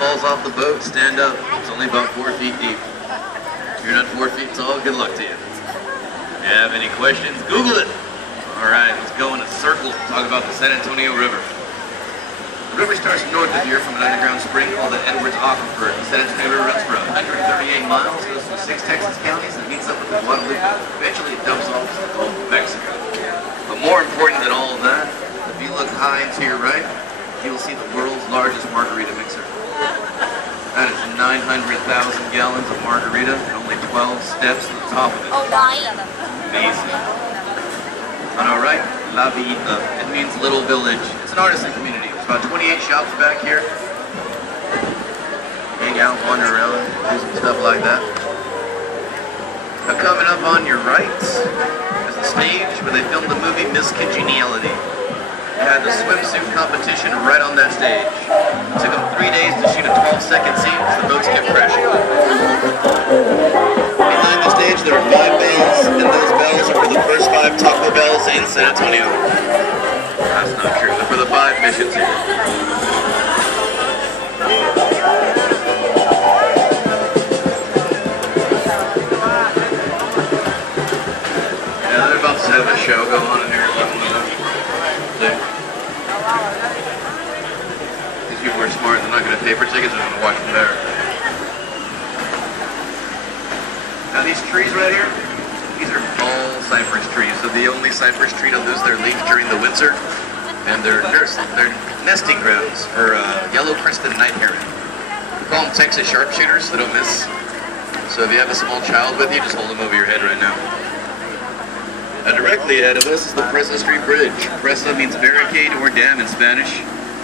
falls off the boat, stand up. It's only about 4 feet deep. If you're not 4 feet tall, good luck to you. If you have any questions, Google it. Alright, let's go in a circle, talk about the San Antonio River. The river starts north of here from an underground spring called the Edwards Aquifer. The San Antonio River runs for 138 miles, goes through 6 Texas counties, and meets up with the Guadalupe. Eventually it dumps off to the Gulf of Mexico. But more important than all of that, if you look high and to your right, you will see the world's largest margarita mixer. That is 900,000 gallons of margarita and only 12 steps to the top of it. Amazing. On our right, La Villita. It means little village. It's an artisan community. There's about 28 shops back here. Hang out, wander around, do some stuff like that. Now coming up on your right is a stage where they filmed the movie Miss Congeniality. They had the swimsuit competition right on that stage. It took them 3 days to shoot a 12-second scene because the boats kept crashing. Behind the stage there are 5 bells, and those bells are for the first 5 Taco Bells in San Antonio. That's not true. They're for the 5 missions here. Yeah, they're about to have a show go on in here. These people are smart. They're not going to pay for tickets. They're going to watch them there. Now these trees right here, these are all cypress trees. They're the only cypress tree to lose their leaf during the winter, and they're nesting grounds for yellow-crested night heron. We call them Texas sharpshooters. They don't miss. So if you have a small child with you, just hold them over your head right now. Now directly ahead of us is the Presa Street Bridge. Presa means barricade or dam in Spanish.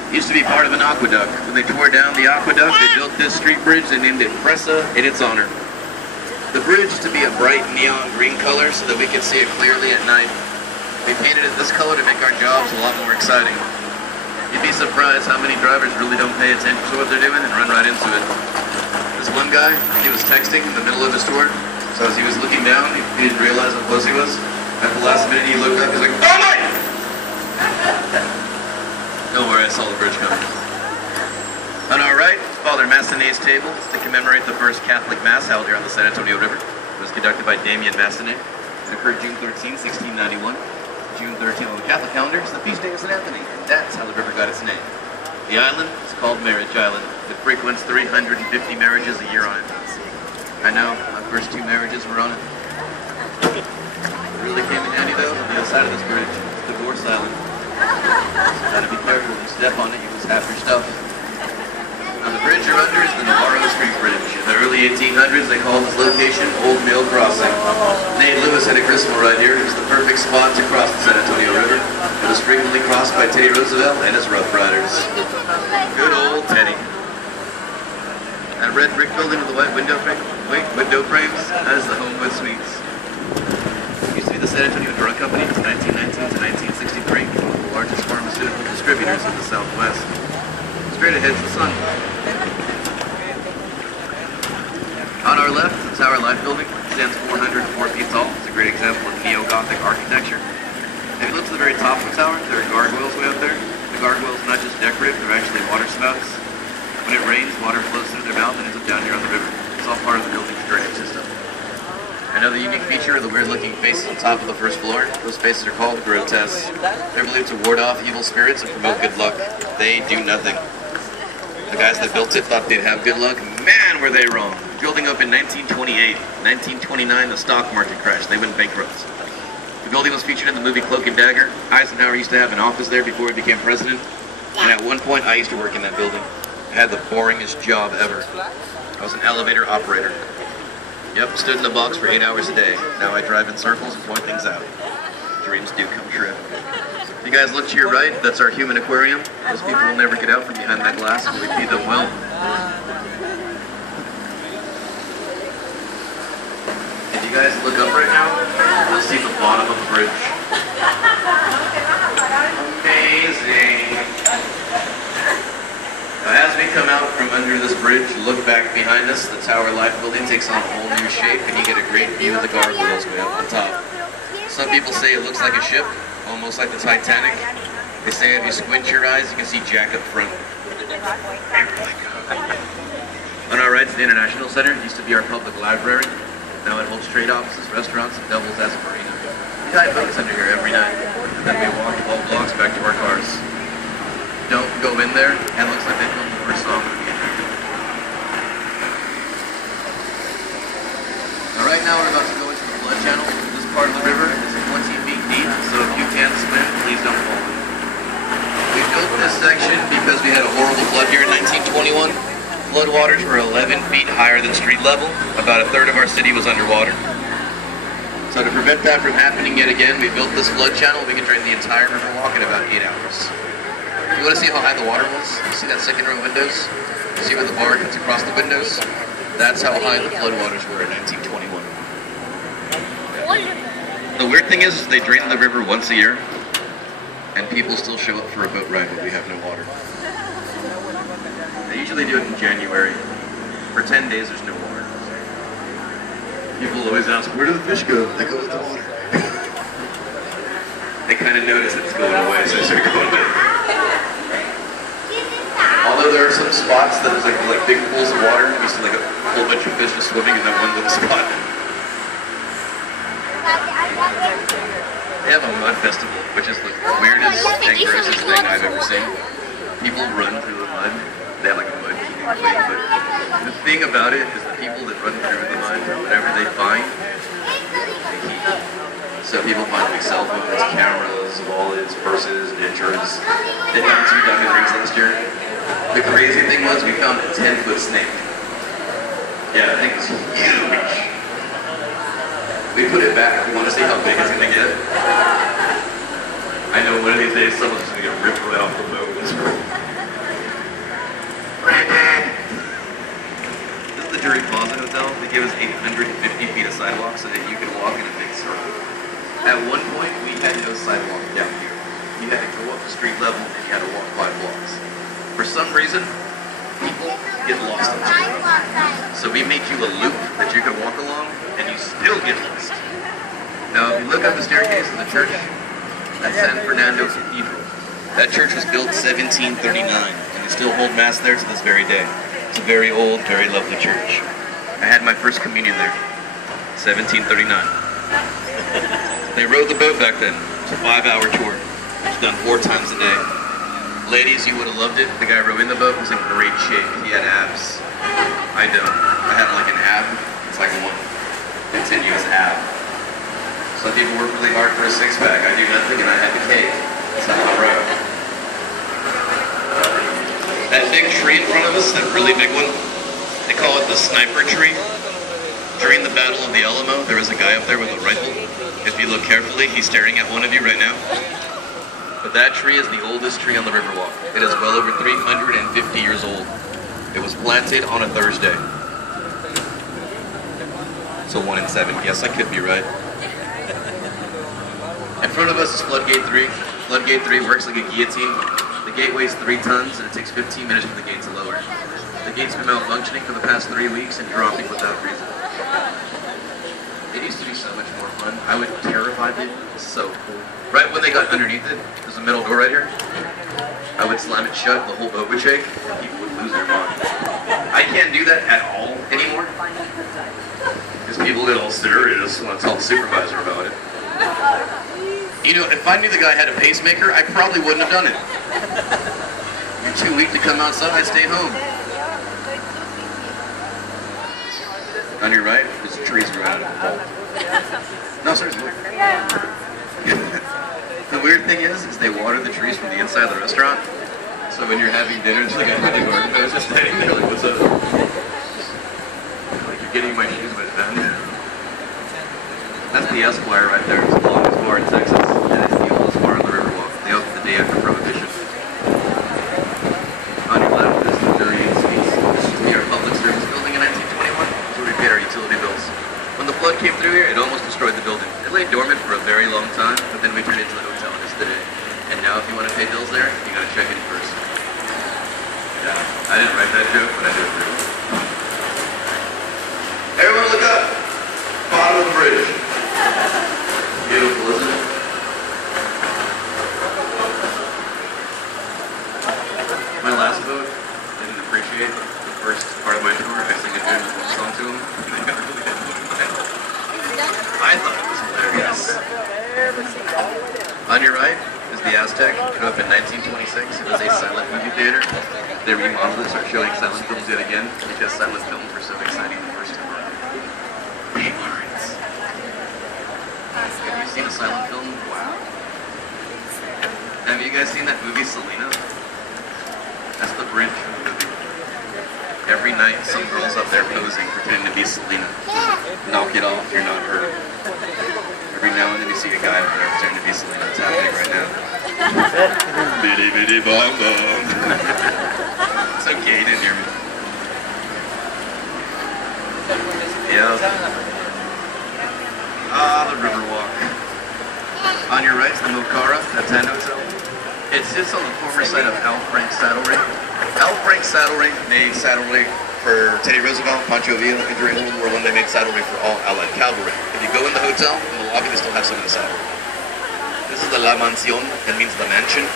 It used to be part of an aqueduct. When they tore down the aqueduct, they built this street bridge. They named it Presa in its honor. The bridge is to be a bright neon green color so that we can see it clearly at night. We painted it this color to make our jobs a lot more exciting. You'd be surprised how many drivers really don't pay attention to what they're doing and run right into it. This one guy, he was texting in the middle of his tour, so as he was looking down, he didn't realize how close he was. At the last minute he looked up, he's like, "Oh my!" Don't worry, I saw the bridge coming. On our right, Father Massenet's table is to commemorate the first Catholic Mass held here on the San Antonio River. It was conducted by Damien Massenet. It occurred June 13, 1691. June 13 on the Catholic calendar is the feast day of St. Anthony, and that's how the river got its name. The island is called Marriage Island. It frequents 350 marriages a year on it. I know, my first 2 marriages were on it. It really came in handy though, on the other side of this bridge. It's Divorce Island. So gotta be careful, when you step on it, you lose half your stuff. Now the bridge you're under is the Navarro Street Bridge. In the early 1800s, they called this location Old Mill Crossing. Nate Lewis had a crystal right here. It was the perfect spot to cross the San Antonio River. It was frequently crossed by Teddy Roosevelt and his Rough Riders. Good old Teddy. That red brick building with the white window frames, that is the Homewood Suites. It used to be the San Antonio Drug Company from 1919 to 1963, one of the largest pharmaceutical distributors in the Southwest. Straight ahead is the sun. On our left, the Tower Life Building. It stands 404 feet tall. It's a great example of neo-Gothic architecture. If you look to the very top of the tower, there are gargoyles way up there. The gargoyles are not just decorative, they're actually water spouts. When it rains, water flows through their mouth and ends up down here on the river. It's all part of the building's drainage system. Another unique feature are the weird-looking faces on top of the first floor. Those faces are called grotesques. They're believed to ward off evil spirits and promote good luck. They do nothing. The guys that built it thought they'd have good luck. Man, were they wrong. Building up in 1928. 1929, the stock market crashed. They went bankrupt. The building was featured in the movie Cloak and Dagger. Eisenhower used to have an office there before he became president. And at one point, I used to work in that building. I had the boringest job ever. I was an elevator operator. Yep, stood in the box for 8 hours a day. Now I drive in circles and point things out. Dreams do come true. You guys look to your right, that's our human aquarium. Those people will never get out from behind that glass, but we feed them well. If you guys look up right now, you'll see the bottom of the bridge. Amazing! Now, as we come out from under this bridge, look back behind us, the Tower Life Building takes on a whole new shape, and you get a great view of the gargoyles way up on top. Some people say it looks like a ship, almost like the Titanic. They say if you squint your eyes, you can see Jack up front. Oh my God. the International Center. It used to be our public library. Now it holds trade offices, restaurants, and doubles as a marina. We hide books under here every night, and then we walk 12 blocks back to our cars. Don't go in there, and it looks like they filmed the first song of the game. Now right now we're about to go into the flood channel. This part of the river is 20 feet deep, so if you can't swim, please don't fall in. We built this section because we had a horrible flood here in 1921. Floodwaters were 11 feet higher than street level. About a third of our city was underwater. So to prevent that from happening yet again, we built this flood channel. We can drain the entire river walk in about 8 hours. If you want to see how high the water was, you see that second row of windows? You see where the bar cuts across the windows? That's how high the floodwaters were in 1921. The weird thing is they drain the river once a year, and people still show up for a boat ride, but we have no water. They usually do it in January. For 10 days, there's no water. People always ask, where do the fish go? They go with the water. They kind of notice it's going away, so they start going back. Although there are some spots that there's like big pools of water, you see like a whole bunch of fish just swimming in that one little spot. They have a mud festival, which is the weirdest and grossest thing I've ever seen. People run through the mud. They have like a mud king and queen, but the thing about it is the people that run through the mud, whatever they find, they keep. So people find like cell phones, cameras, wallets, purses, dentures. They found 2 diamond rings last year. The crazy thing was we found a 10-foot snake. Yeah, that thing was huge. We put it back. We want to see how big it's going to get. I know one of these days someone's just going to get ripped right off the boat. This is the Drury Plaza Hotel. They gave us 850 feet of sidewalk so that you could walk in a big circle. At one point, we had no sidewalk down here. You had to go up to street level and you had to walk 5 blocks. For some reason, people get lost on the street. So we made you a loop that you could walk along and you still get lost. Now, if you look up the staircase of the church, that's San Fernando Cathedral. That church was built 1739. We still hold mass there to this very day. It's a very old, very lovely church. I had my first communion there, 1739. They rowed the boat back then. It's a 5-hour tour. It's done 4 times a day. Ladies, you would have loved it. The guy rowing the boat was in great shape. He had abs. I don't. I had like an ab. It's like one continuous ab. Some people work really hard for a 6-pack. I do nothing and I had the cake. That's how I row. That big tree in front of us, that really big one, they call it the sniper tree. During the Battle of the Alamo, there was a guy up there with a rifle. If you look carefully, he's staring at one of you right now. But that tree is the oldest tree on the Riverwalk. It is well over 350 years old. It was planted on a Thursday. So 1 in 7. Yes, I could be right. In front of us is Floodgate 3. Floodgate 3 works like a guillotine. The gate weighs 3 tons and it takes 15 minutes for the gate to lower. The gate's been malfunctioning for the past 3 weeks and dropping without reason. It used to be so much more fun. I would terrify people. It was so cool. Right when they got underneath it, there's a metal door right here. I would slam it shut, the whole boat would shake, and people would lose their mind. I can't do that at all anymore. Because people get all serious when I tell the supervisor about it. You know, if I knew the guy had a pacemaker, I probably wouldn't have done it. You're too weak to come outside, stay home. On your right, there's trees growing out of the wall. No, seriously. The weird thing is they water the trees from the inside of the restaurant. So when you're having dinner, it's like a honey garden. I was just standing there like, what's up? Like, you're getting my shoes wet, man. That's the Esquire right there. It's the longest bar in Texas. And it's the oldest bar on the Riverwalk. They opened the day after Prohibition. On your left is the 38 Suites. This used to be our public service building in 1921. So we paid our utility bills. When the flood came through here, it almost destroyed the building. It lay dormant for a very long time, but then we turned it into a hotel on this today. And now if you want to pay bills there, you gotta check in first. Yeah, I didn't write that joke, but I did it. Everyone look up! Bottom of the bridge. Beautiful, isn't it? My last boat, didn't appreciate the first part of my tour. I sing a they remodeled it, start showing silent films yet again, because silent films were so exciting the first time around. Lawrence. Have you seen a silent film? Wow. Have you guys seen that movie, Selena? That's the bridge from the movie. Every night, some girl's up there posing, pretending to be Selena. Knock it off, you're not her. Every now and then you see a guy up there pretending to be Selena. It's happening right now. Bitty bitty bong bong. It's okay, you didn't hear me. Yeah. Ah, the Riverwalk. On your right is the Mokara, that Tan Hotel. It sits on the former site of Al Frank Saddle Ring. Al Frank Saddle Ring made saddle ring for Teddy Roosevelt, Pancho Villa, and during World War I they made saddle ring for all Allied cavalry. If you go in the hotel, in the lobby they still have some in the saddle ring. This is the La Mansión, that means the mansion.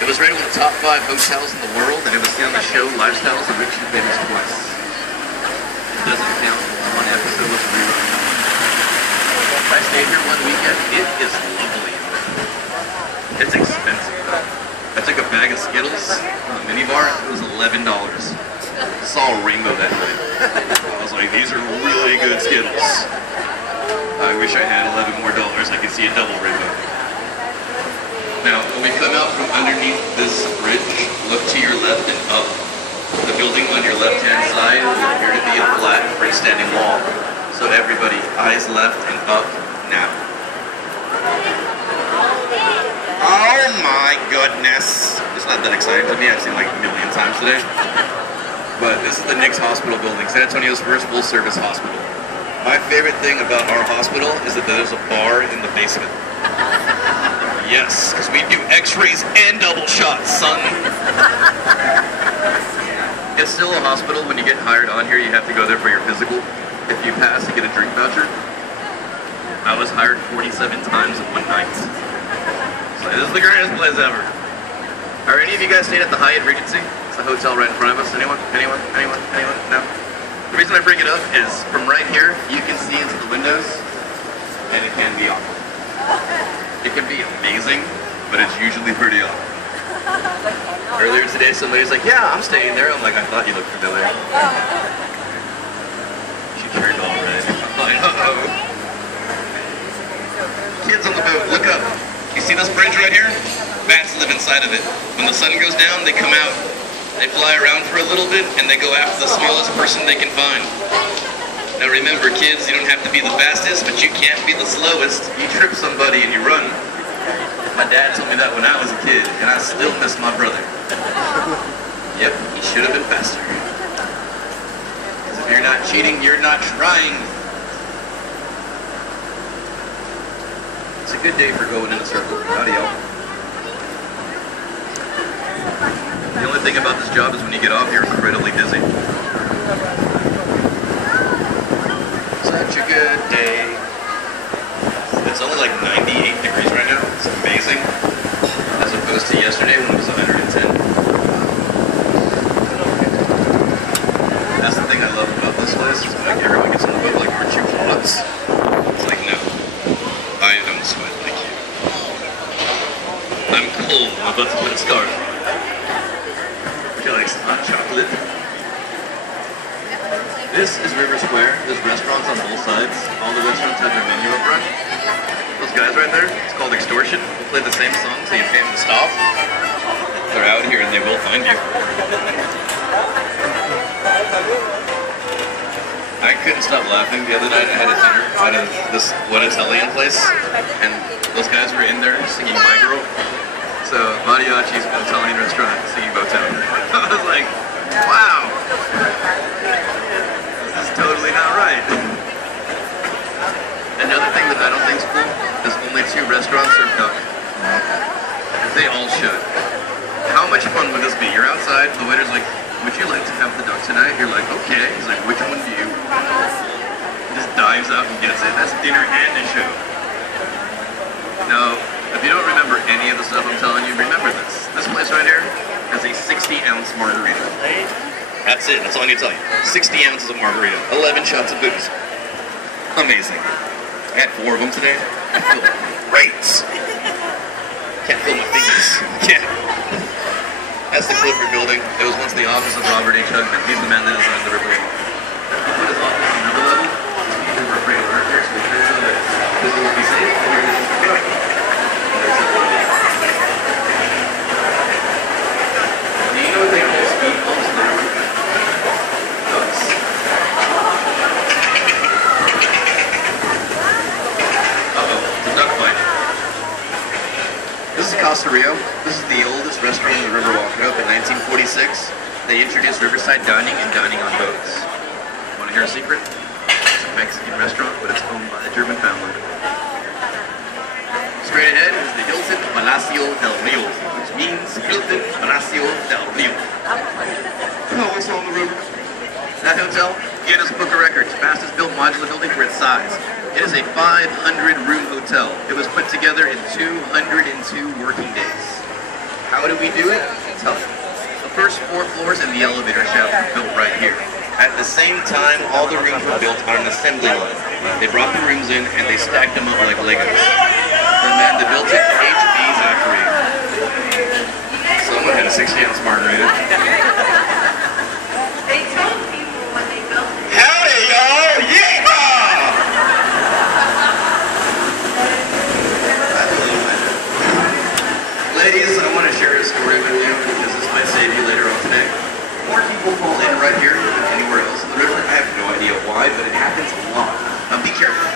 It was rated one of the top 5 hotels in the world, and it was seen on the show Lifestyles of Rich and Famous twice. It doesn't count, one episode was rerun. I stayed here one weekend, it is lovely. It's expensive though. I took a bag of Skittles from a minibar, it was $11. Saw a rainbow that night. I was like, these are really good Skittles. I wish I had $11 more. I could see a double rainbow. Now, when we come out from underneath this bridge, look to your left and up. The building on your left-hand side will appear to be a flat, freestanding wall. So everybody, eyes left and up now. Oh my goodness. It's not that exciting to me. I've seen like a million times today. But this is the Nix Hospital building, San Antonio's first full-service hospital. My favorite thing about our hospital is that there's a bar in the basement. Yes, because we do x-rays and double shots, son. It's still a hospital. When you get hired on here, you have to go there for your physical. If you pass, you get a drink voucher. I was hired 47 times in one night. So this is the greatest place ever. Are any of you guys stayed at the Hyatt Regency? It's the hotel right in front of us. Anyone? Anyone? Anyone? Anyone? No? The reason I bring it up is from right here, you can see into the windows, and it can be awful. It can be amazing, but it's usually pretty awful. Earlier today, somebody's like, yeah, I'm staying there. I'm like, I thought you looked familiar. She turned all red. I'm like, uh-oh. Kids on the boat, look up. You see this bridge right here? Bats live inside of it. When the sun goes down, they come out. They fly around for a little bit, and they go after the smallest person they can find. Now remember, kids, you don't have to be the fastest, but you can't be the slowest. You trip somebody and you run. My dad told me that when I was a kid, and I still miss my brother. Yep, he should have been faster. Because if you're not cheating, you're not trying. It's a good day for going in a circle. Howdy, y'all. The only thing about this job is when you get off, you're incredibly dizzy. Such a good day. It's only like 98 degrees right now. It's amazing. As opposed to yesterday when it was 110. That's the thing I love about this place. Is like everyone gets on the boat like, aren't you hot? It's like, no. I don't sweat like you. I'm cold. I'm about to put a scarf on. Would you like some hot chocolate? This is River Square. There's restaurants on both sides. All the restaurants have their menu up front. Those guys right there, it's called Extortion. They play the same song so you pay them to stop. They're out here and they will find you. I couldn't stop laughing the other night. I had a dinner at this one Italian place, and those guys were in there singing My Girl. So, Mariachi's an Italian restaurant singing Motown. I was like, wow! This is totally not right. Another thing that I don't think is cool is only 2 restaurants serve duck. They all should. How much fun would this be? You're outside, the waiter's like, would you like to have the duck tonight? You're like, okay. He's like, which one do you? He just dives out and gets it. That's dinner and a show. Now, if you don't remember any of the stuff I'm telling you, remember this. This place right here has a 60-ounce margarita. That's it. That's all I need to tell you. 60 ounces of margarita. 11 shots of booze. Amazing. I had 4 of them today. I feel great. Can't feel my fingers. Yeah. That's the Clifford Building. It was once the office of Robert H. Hugman. He's the man that designed the Riverwalk. He put his office on another level. People were afraid of art here, so we turned so that this would be safe and your business would go. Do you know what they call speed bumps in the river? Ducks. Uh-oh, it's a duck fight. This is Casa Rio. This is the oldest restaurant in the Riverwalk. It opened in 1946. They introduced riverside dining and dining on boats. Want to hear a secret? It's a Mexican restaurant, but it's owned by a German family. Straight ahead is the Hilton Palacio del Rio, which means Hilton Palacio del Rio. Oh, it's on the river. That hotel, Guinness Book of Records, fastest built modular building for its size. It is a 500-room hotel. It was put together in 202 working days. How did we do it? Tough. The first 4 floors and the elevator shaft were built right here. At the same time, all the rooms were built on an assembly line. They brought the rooms in and they stacked them up like Legos. The man that built it, H.B. Zachary. Someone had a 60-ounce margarita. They told people when they built it. Howdy, y'all! Yeehaw! Ladies, I want to share a story with you because this might save you later on today. More people fall in right here than anywhere else in the river. I have no idea why, but it happens a lot. Now be careful.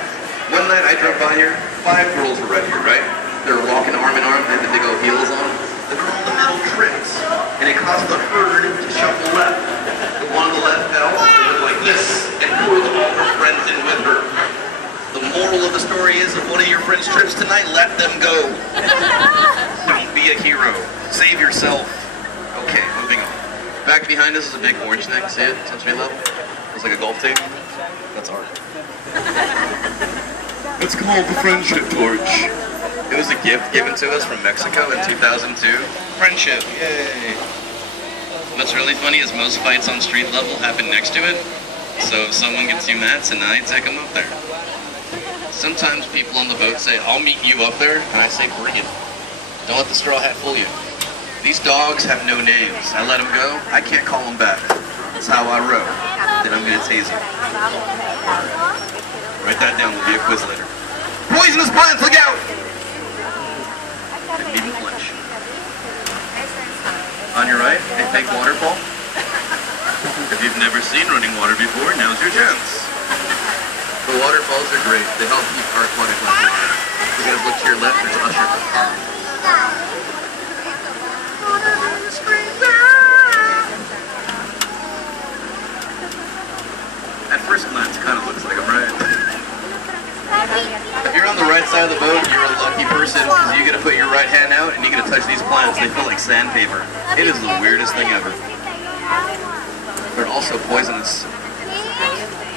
One night I drove by here, 5 girls were right here, right? They were walking arm in arm, they had the big old heels on. The girl in the middle tripped, and it caused the herd to shuffle left. The one on the left fell, and went like this, and pulled all her friends in with her. The moral of the story is, if one of your friends trips tonight, let them go. Don't be a hero. Save yourself. Okay, moving on. Back behind us is a big orange thing. See it? Touch me level. It's like a golf team. That's art. It's called the Friendship Torch. It was a gift given to us from Mexico in 2002. Friendship, yay! What's really funny is most fights on street level happen next to it. So if someone gets you mad tonight, take them up there. Sometimes people on the boat say, I'll meet you up there, and I say, bring it. Don't let the straw hat fool you. These dogs have no names. I let them go, I can't call them back. That's how I row. Then I'm gonna tase you. Write that down, there'll be a quiz later. Poisonous plants, look out! Didn't even flinch. On your right, a fake waterfall. If you've never seen running water before, now's your chance. The waterfalls are great. They help keep our aquatic life alive. You guys look to your left, there's Usher. At first glance, kind of looks like him, right? If you're on the right side of the boat, you're a lucky person because you get to put your right hand out and you get to touch these plants. They feel like sandpaper. It is the weirdest thing ever. They're also poisonous.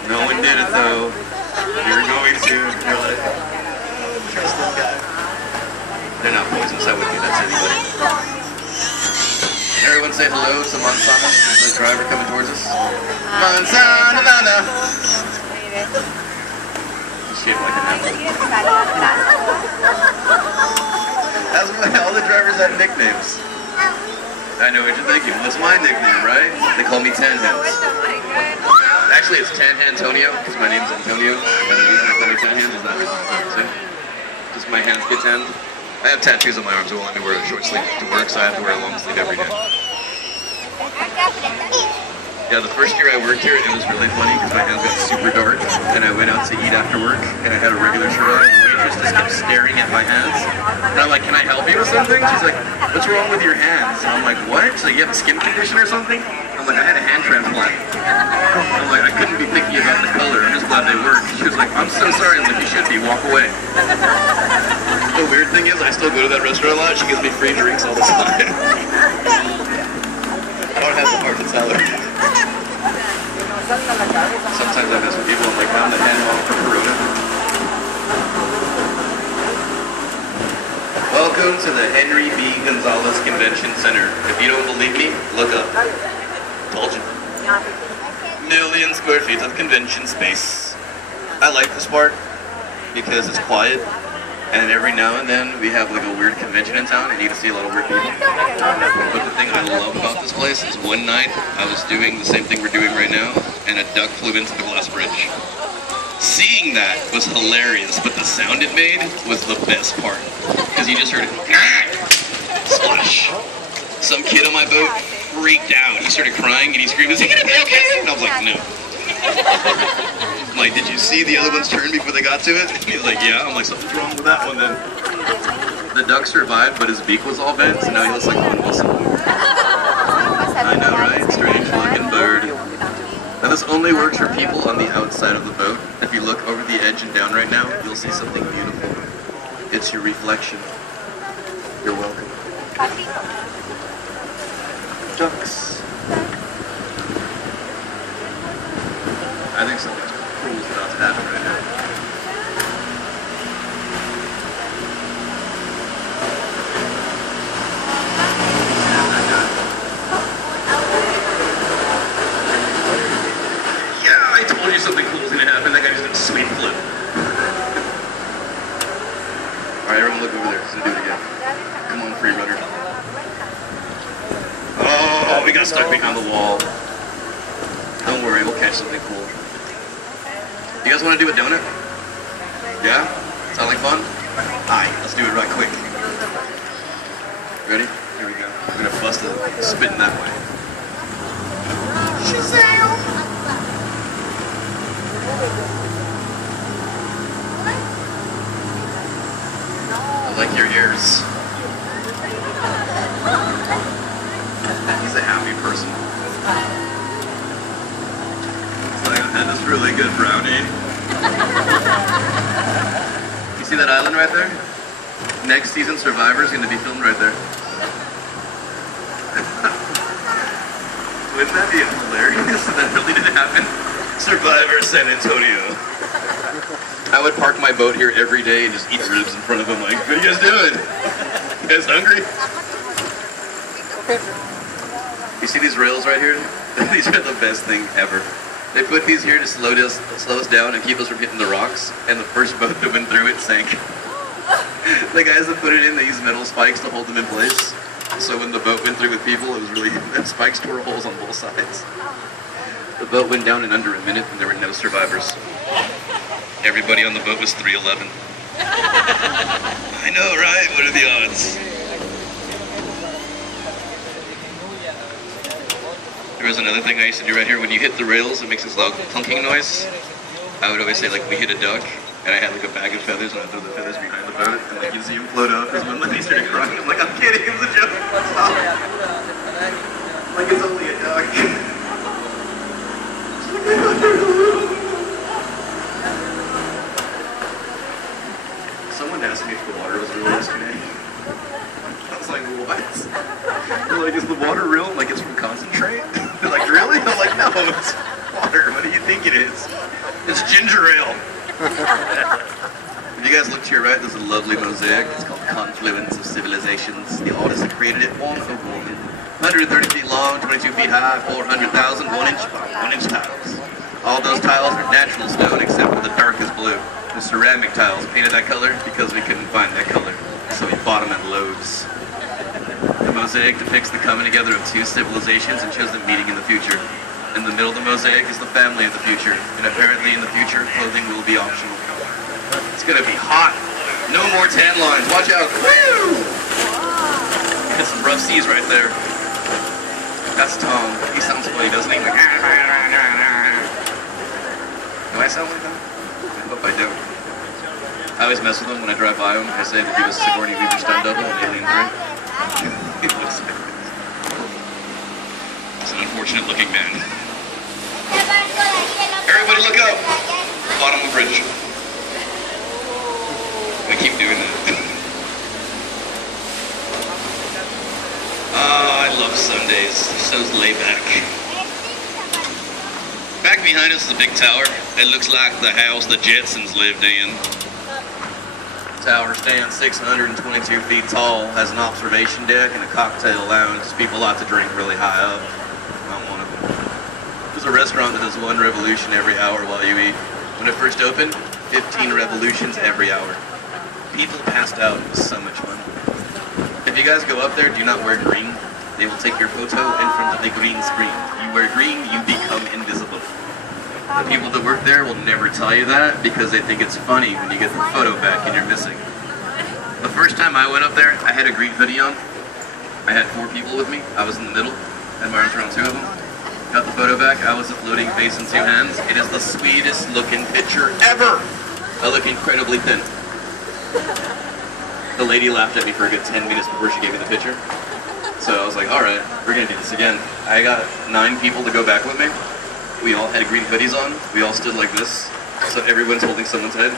No one did it though. You're going to. You're like, oh, trust this guy. They're not poisonous. I wouldn't do that to anybody. Everyone say hello to Manzana, the driver coming towards us. Manzana, nana. Shaped like an apple. That's why all the drivers have nicknames. I know what you're thinking. What's my nickname, right? They call me Tan Hands. Actually, it's Tan Antonio, because my name's Antonio. And the reason they call me Tan Hands is that reason. See? Just my hands get tanned. I have tattoos on my arms, who won't let me wear a short sleeve to work, so I have to wear a long sleeve every day. Yeah, the first year I worked here, it was really funny because my hands got super dark, and I went out to eat after work, and I had a regular shirt on, and the waitress just kept staring at my hands. And I'm like, can I help you with something? She's like, what's wrong with your hands? And I'm like, what? She's like, you have a skin condition or something? I'm like, I had a hand transplant. I'm like, I couldn't be picky about the color, I'm just glad they work. She was like, I'm so sorry. I'm like, you should be, walk away. The weird thing is, I still go to that restaurant a lot, she gives me free drinks all the time. I don't have the heart to tell her. Sometimes I mess with people, I'm like, I'm the hand off for Corona. Welcome to the Henry B. Gonzalez Convention Center. If you don't believe me, look up. Told you. 1,000,000 square feet of convention space. I like this part because it's quiet. And every now and then we have like a weird convention in town and you can see a lot of weird people. But the thing I love about this place is one night I was doing the same thing we're doing right now and a duck flew into the glass bridge. Seeing that was hilarious, but the sound it made was the best part. Because you just heard it, splash. Some kid on my boat freaked out. He started crying and he screamed, "Is he gonna be okay?" And I was like, "No." I'm like, "Did you see the other ones turn before they got to it?" And he's like, "Yeah." I'm like, "Something's wrong with that one then." The duck survived, but his beak was all bent, so now he looks like Owen Wilson. I know, right? Strange looking bird. Now this only works for people on the outside of the boat. If you look over the edge and down right now, you'll see something beautiful. It's your reflection. You're welcome. Ducks. I think something cool is about to happen right now. Yeah, I told you something cool is gonna happen. That guy just did a sweet flip. Alright, everyone look over there. He's gonna do it again. Come on, free rudder. Oh, we got stuck behind the wall. Don't worry, we'll catch something cool. You guys want to do a donut? Yeah? Sound like fun? Alright, let's do it right quick. Ready? Here we go. We're gonna bust it, spitting that way. Shazam! I like your ears. He's a happy person. It's like, I had this really good brownie. You see that island right there? Next season Survivor is going to be filmed right there. Wouldn't that be hilarious if that really didn't happen? Survivor San Antonio. I would park my boat here every day and just eat ribs in front of them like, "What are you guys doing? You guys hungry?" You see these rails right here? These are the best thing ever. They put these here to slow us down and keep us from hitting the rocks, and the first boat that went through it sank. The guys that put it in, they used metal spikes to hold them in place. So when the boat went through with people, it was really, the spikes tore holes on both sides. The boat went down in under a minute and there were no survivors. Everybody on the boat was 3'11". I know, right? What are the odds? There was another thing I used to do right here. When you hit the rails, it makes this loud clunking noise. I would always say, like, we hit a duck, and I had like a bag of feathers, and I throw the feathers behind the boat, and like you see him float up. Because when Lenny started crying, I'm like, "I'm kidding, it was a joke. Stop." Like it's only a duck. Someone asked me if the water was real yesterday. I was like, "What?" They're like, "Is the water real?" I'm like, "It's from concentrate." They're like, "Really?" I'm like, "No, it's water. What do you think it is? It's ginger ale." If you guys look to your right, there's a lovely mosaic. It's called Confluence of Civilizations. The artist that created it won a woman. 130 feet long, 22 feet high, 400,000 1-inch by 1-inch tiles. All those tiles are natural stone except for the darkest blue. The ceramic tiles painted that color because we couldn't find that color, so we bought them at Lowe's. The mosaic depicts the coming together of two civilizations and shows them meeting in the future. In the middle of the mosaic is the family of the future, and apparently in the future, clothing will be optional. It's gonna be hot. No more tan lines. Watch out. Woo! Hit some rough seas right there. That's Tom. He sounds funny, doesn't he? Like, do I sound like that? I hope I don't. I always mess with him when I drive by him. I say that he was Sigourney Weaver stunt double in Alien 3. He's an unfortunate looking man. Everybody look up! Bottom of the bridge. I keep doing that. I love Sundays. So laid back. Back behind us is a big tower. It looks like the house the Jetsons lived in. The tower stands 622 feet tall, has an observation deck and a cocktail lounge. People like to drink really high up. Not one of them. There's a restaurant that does 1 revolution every hour while you eat. When it first opened, 15 revolutions every hour. People passed out. It was so much fun. If you guys go up there, do not wear green. They will take your photo in front of the green screen. You wear green, you become invisible. The people that work there will never tell you that because they think it's funny when you get the photo back and you're missing. The first time I went up there, I had a green hoodie on. I had 4 people with me. I was in the middle. Had my arms around 2 of them. Got the photo back. I was a floating face in 2 hands. It is the sweetest looking picture ever. I look incredibly thin. The lady laughed at me for a good 10 minutes before she gave me the picture. So I was like, alright, we're gonna do this again. I got 9 people to go back with me. We all had green hoodies on. We all stood like this. So everyone's holding someone's head.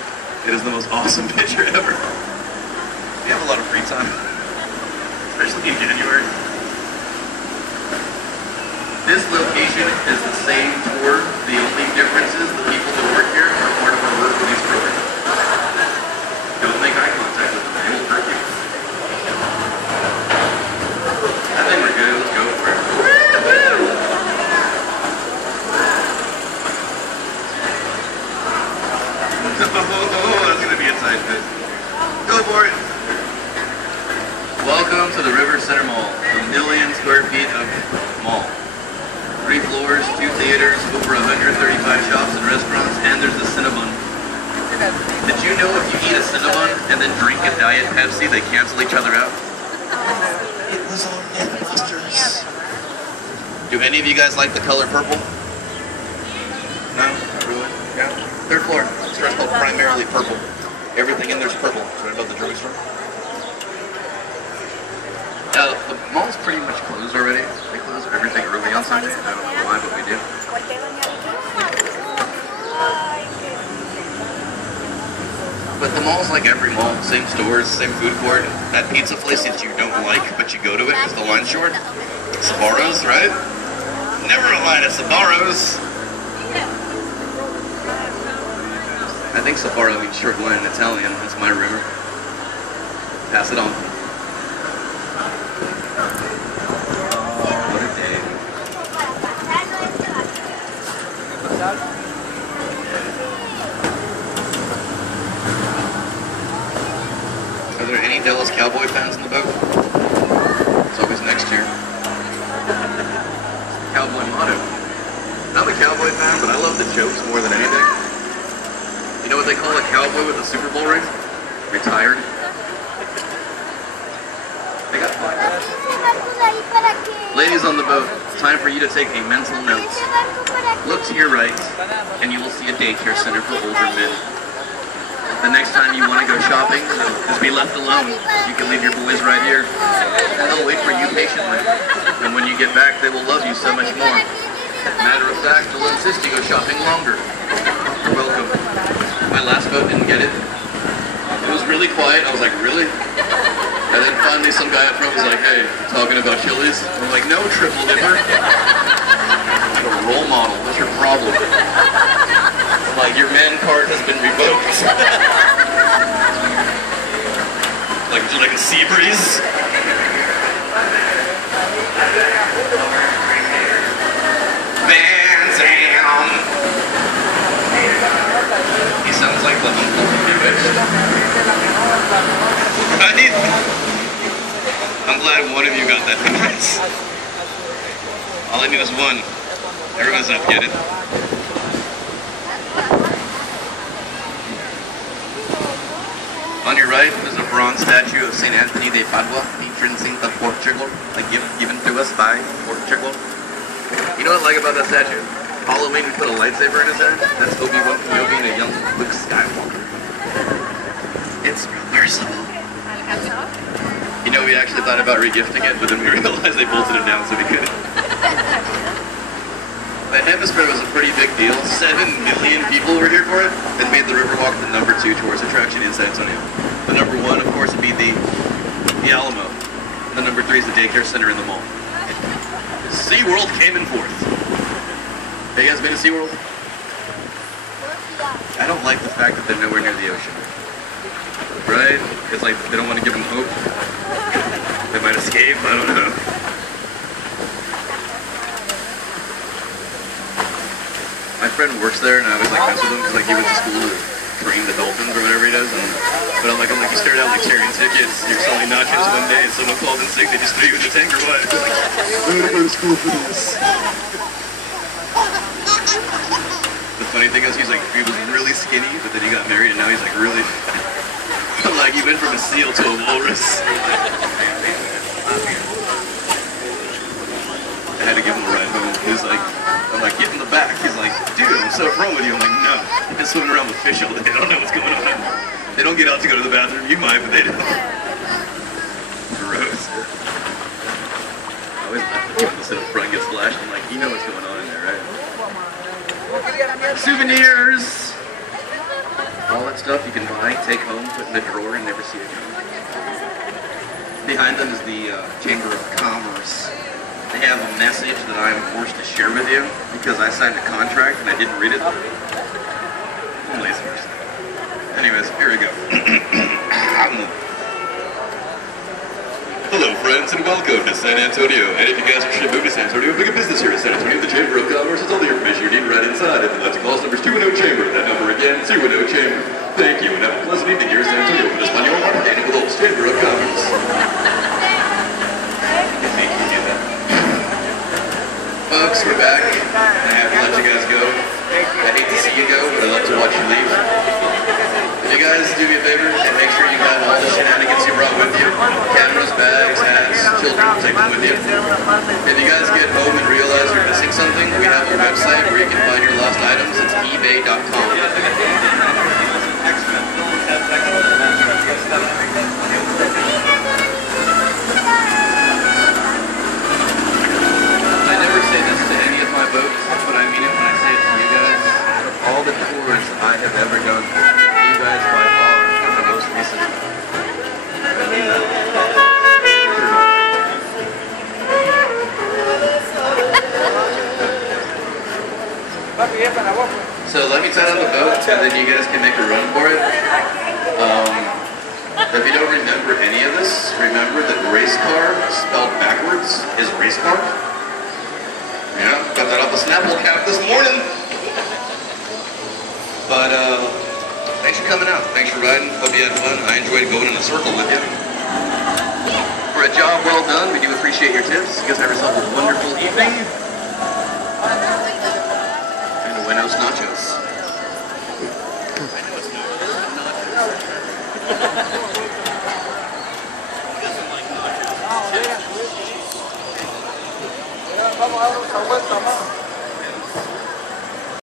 It is the most awesome picture ever. We have a lot of free time. Especially in January. This location is the same tour. The only difference is the people that work here are part of our work release program. Don't make eye contact with them. They will hurt you. I think we're good. Let's go for it. Oh, that's going to be a tight fit. Go for it. Welcome to the River Center Mall, a 1 million square feet of mall. 3 floors, 2 theaters, over 135 shops and restaurants, and there's the Cinnabon. Did you know if you eat a Cinnabon and then drink a Diet Pepsi, they cancel each other out? It was all Mythbusters. Do any of you guys like the color purple? No? Not really? Yeah? 3rd floor. It's called Primarily Purple. Everything in there's purple. It's right above the drugstore. The mall's pretty much closed already. They close everything early on Sunday. I don't know why, but we do. But the mall's like every mall. Same stores, same food court. That pizza place that you don't like, but you go to it because the line's short. Sbarro's, right? Never a line at Sbarro's. I think Sbarro means short line in Italian. That's my rumor. Pass it on. What a day. Are there any Dallas Cowboy fans in the boat? It's always next year. Cowboy motto. I'm a Cowboy fan, but I love the jokes more than anything. You know what they call a cowboy with a Super Bowl ring? Retired. They got fired. Ladies on the boat, it's time for you to take a mental note. Look to your right, and you will see a daycare center for older men. The next time you want to go shopping, just be left alone. You can leave your boys right here. They'll wait for you patiently. And when you get back, they will love you so much more. Matter of fact, they'll insist you go shopping longer. You're welcome. My last boat didn't get it. It was really quiet. I was like, really? And then finally some guy up front was like, hey, talking about Chili's? I'm like, no, triple dipper. You're a role model. What's your problem? I'm like, your man card has been revoked. Like, would you like a sea breeze? Van Zam. He sounds like the uncle from Bewitched. Right? I'm glad one of you got that reference. All I need is one. Everyone's up, get it? On your right, there's a bronze statue of St. Anthony de Padua, patron saint of Portugal, a gift given to us by Portugal. You know what I like about that statue? Halloween, we put a lightsaber in his hand. That's Obi-Wan Kenobi and a young Luke Skywalker. It's reversible. You know, we actually thought about regifting it, but then we realized they bolted it down so we couldn't. The Hemisphere was a pretty big deal. 7 million people were here for it. It made the Riverwalk the #2 tourist attraction in San Antonio. The #1, of course, would be the Alamo. The #3 is the daycare center in the mall. SeaWorld came in 4th. Have you guys been to SeaWorld? I don't like the fact that they're nowhere near the ocean. Right? It's like they don't want to give them hope. They might escape, I don't know. My friend works there and I always like mess with him because like he went to school with train the dolphins or whatever he does. But I'm like, you started out like carrying tickets, you're selling nachos one day, and someone called in sick, they just threw you in the tank or what? I'm like, I'm gonna go to school for this. The funny thing is, he was really skinny, but then he got married, and now he's like really, like he went from a seal to a walrus. I had to give him a ride home. He was like, I'm like, get in the back. He's like, dude, what's up wrong with you? I'm like, no, I just swim around with fish all day. I don't know what's going on. They don't get out to go to the bathroom. You might, but they don't. Gross. I always laugh when people sit up front and get splashed. I'm like, you know what's going on in there, right? Souvenirs! All that stuff you can buy, take home, put in the drawer, and never see again. Behind them is the Chamber of Commerce. They have a message that I'm forced to share with you because I signed a contract and I didn't read it. I'm lazy. Anyways, here we go. Hello, friends, and welcome to San Antonio. And if you guys are interested in moving to San Antonio, big business here in San Antonio, the Chamber of Commerce has all the information you need right inside. If you'd like to call us, numbers 210-CHAMBER. That number again, 210-CHAMBER. Thank you, and have a pleasant evening here in San Antonio for this Espanol Marketing with Old Chamber of Commerce. Folks, we're back. I have to let you guys go. I hate to see you go, but I love to watch you leave. If you guys do me a favor and make sure you have all the shenanigans you brought with you, cameras, bags, hats, children, take them with you. If you guys get home and realize you're missing something, we have a website where you can find your lost items. It's ebay.com. I never say this to any of my boats, but I mean it when I say it to you guys. Out of all the tours I have ever done, you guys by far are the most recent. I mean that. So let me tie down the boat, and then you guys can make a run for it. If you don't remember any of this, remember that race car spelled backwards is race car. Yeah, got that off the Snapple cap this morning. But thanks for coming out. Thanks for riding. Hope you had fun. I enjoyed going in a circle with you. For a job well done, we do appreciate your tips. You guys have yourself a wonderful evening. And buenos nachos. Vamos a dar una vuelta.